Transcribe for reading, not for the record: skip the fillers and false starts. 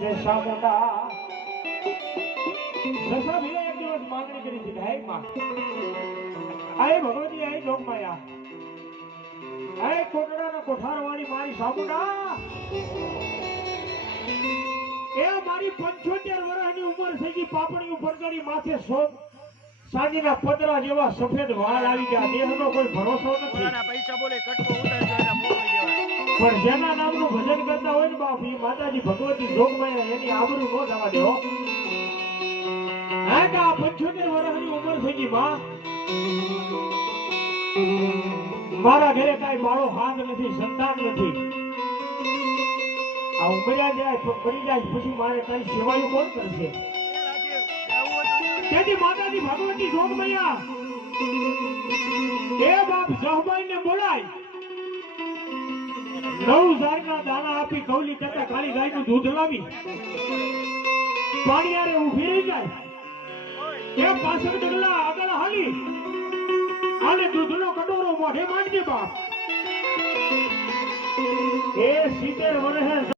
જે સામોટા દશા ભીલે એક દિવસ માંગણી કરી હતી હે માં આય ભગવતી આય જોગ માયા આય કોટડાના કોઠારવાળી મારી સામોટા એ મારી 75 વર્ષની ઉંમર થઈ ગઈ પાપણી ઉપર ચડી માથે સાંજીના પતરા જેવા સફેદ વાળ આવી ગયા દેહનો કોઈ ભરોસો નથી પૈસા બોલે કટકો ઉતારી દેવાના મોકલી દેવાય પણ જેના નામનું ભજન કરતા હોય ને બાપ ઈ માતાજી ભગવતી જોગમાયા એની આબરૂ ન જવા દેવો હા કે આ 75 વર્ષની ઉંમર થઈ ગઈ માં મારા ઘરે કાંઈ મારો હાથ નથી સંતાન નથી આ ઉમર્યા જાય તો કરી જાય પછી મારે કાંઈ સેવાયું કોણ કરશે તેથી માતાજી ભગવતી જોગમૈયા એ બાપ જહબાઈને બોલાય 9000 દાણા આપી કૌલી કરતા કાળી ગાયનું દૂધ લાવી પાણીયારે ઊભી રહી જાય એ પાછળ ડગલા આગળ હાલી અને દૂધનો કટોરો મોઢે માંડજે બાપ એ 70 વર્ષે